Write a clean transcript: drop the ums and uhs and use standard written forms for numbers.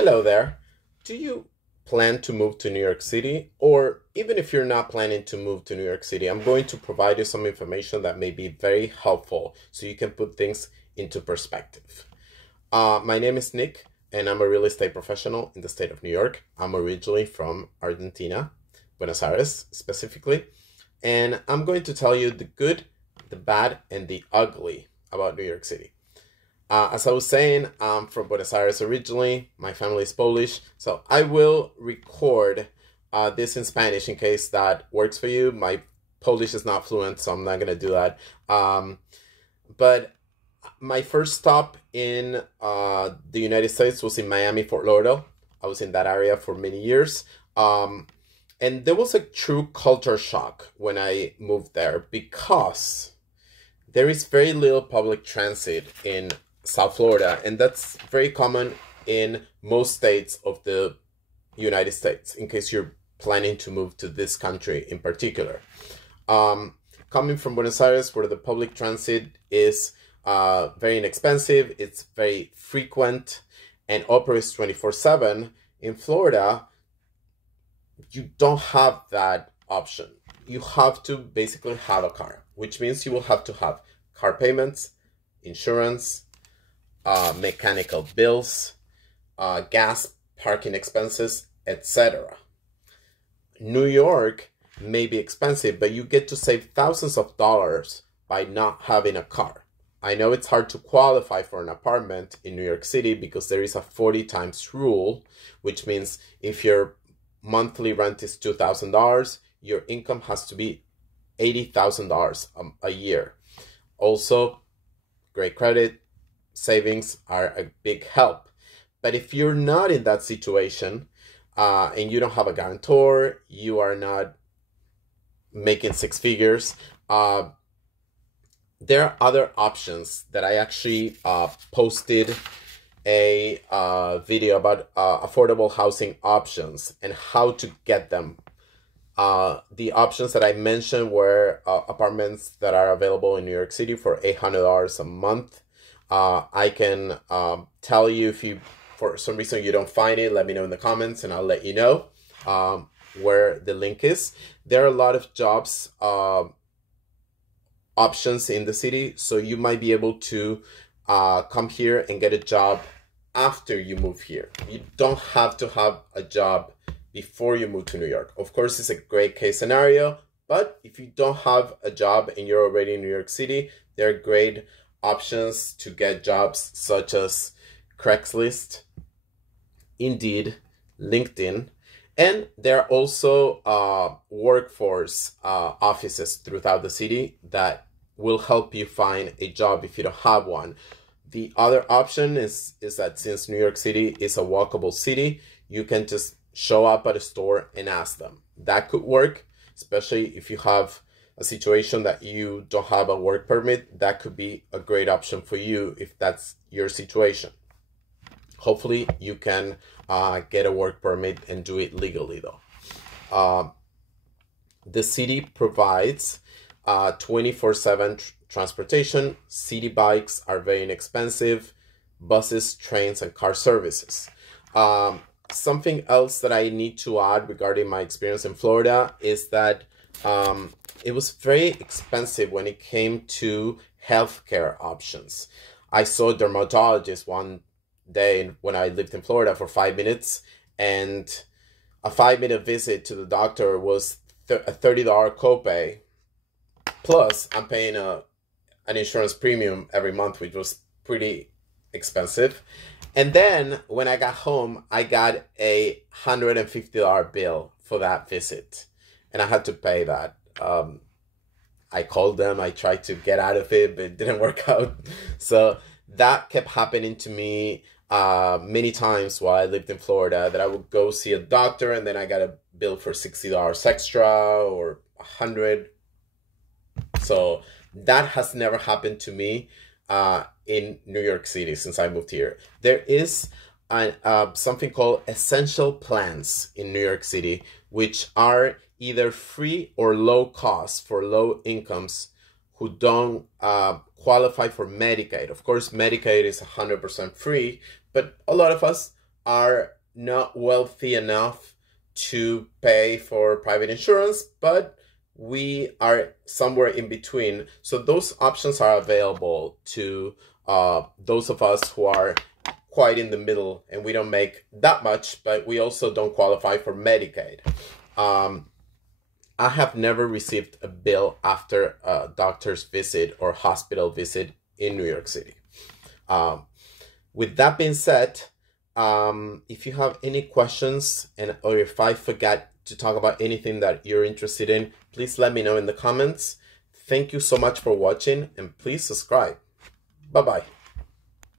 Hello there. Do you plan to move to New York City? Or even if you're not planning to move to New York City, I'm going to provide you some information that may be very helpful so you can put things into perspective. My name is Nick, and I'm a real estate professional in the state of New York. I'm originally from Argentina, Buenos Aires specifically, and I'm going to tell you the good, the bad, and the ugly about New York City. As I was saying, I'm from Buenos Aires originally. My family is Polish, so I will record this in Spanish in case that works for you. My Polish is not fluent, so I'm not going to do that. But my first stop in the United States was in Miami, Fort Lauderdale. I was in that area for many years. And there was a true culture shock when I moved there because there is very little public transit in South Florida, and that's very common in most states of the United States, in case you're planning to move to this country in particular. Coming from Buenos Aires, where the public transit is very inexpensive, it's very frequent, and operates 24/7, in Florida, you don't have that option. You have to basically have a car, which means you will have to have car payments, insurance, mechanical bills, gas, parking expenses, etc. New York may be expensive, but you get to save thousands of dollars by not having a car. I know it's hard to qualify for an apartment in New York City because there is a 40 times rule, which means if your monthly rent is $2,000, your income has to be $80,000 a year. Also, great credit, savings are a big help. But if you're not in that situation and you don't have a guarantor, you are not making six figures, there are other options that I actually posted a video about affordable housing options and how to get them. The options that I mentioned were apartments that are available in New York City for $800 a month. I can tell you if you, for some reason you don't find it, let me know in the comments and I'll let you know where the link is. There are a lot of jobs options in the city, so you might be able to come here and get a job after you move here. You don't have to have a job before you move to New York. Of course, it's a great case scenario, but if you don't have a job and you're already in New York City, there are great options to get jobs such as Craigslist, Indeed, LinkedIn, and there are also workforce offices throughout the city that will help you find a job if you don't have one. The other option is that since New York City is a walkable city, you can just show up at a store and ask them. That could work, especially if you have a situation that you don't have a work permit. That could be a great option for you if that's your situation. Hopefully you can get a work permit and do it legally though. The city provides 24/7 transportation. City bikes are very inexpensive. Buses, trains, and car services. Something else that I need to add regarding my experience in Florida is that it was very expensive when it came to healthcare options. I saw a dermatologist one day when I lived in Florida for 5 minutes, and a 5-minute visit to the doctor was a $30 copay. Plus, I'm paying an insurance premium every month, which was pretty expensive. And then when I got home, I got a $150 bill for that visit, and I had to pay that. I called them, I tried to get out of it, but it didn't work out. So that kept happening to me many times while I lived in Florida, that I would go see a doctor and then I got a bill for $60 extra or $100. So that has never happened to me in New York City since I moved here. There is something called essential plans in New York City, which are either free or low cost for low incomes who don't qualify for Medicaid. Of course, Medicaid is 100% free, but a lot of us are not wealthy enough to pay for private insurance, but we are somewhere in between. So those options are available to those of us who are quite in the middle, and we don't make that much, but we also don't qualify for Medicaid. I have never received a bill after a doctor's visit or hospital visit in New York City. With that being said, if you have any questions or if I forgot to talk about anything that you're interested in, please let me know in the comments. Thank you so much for watching, and please subscribe. Bye-bye.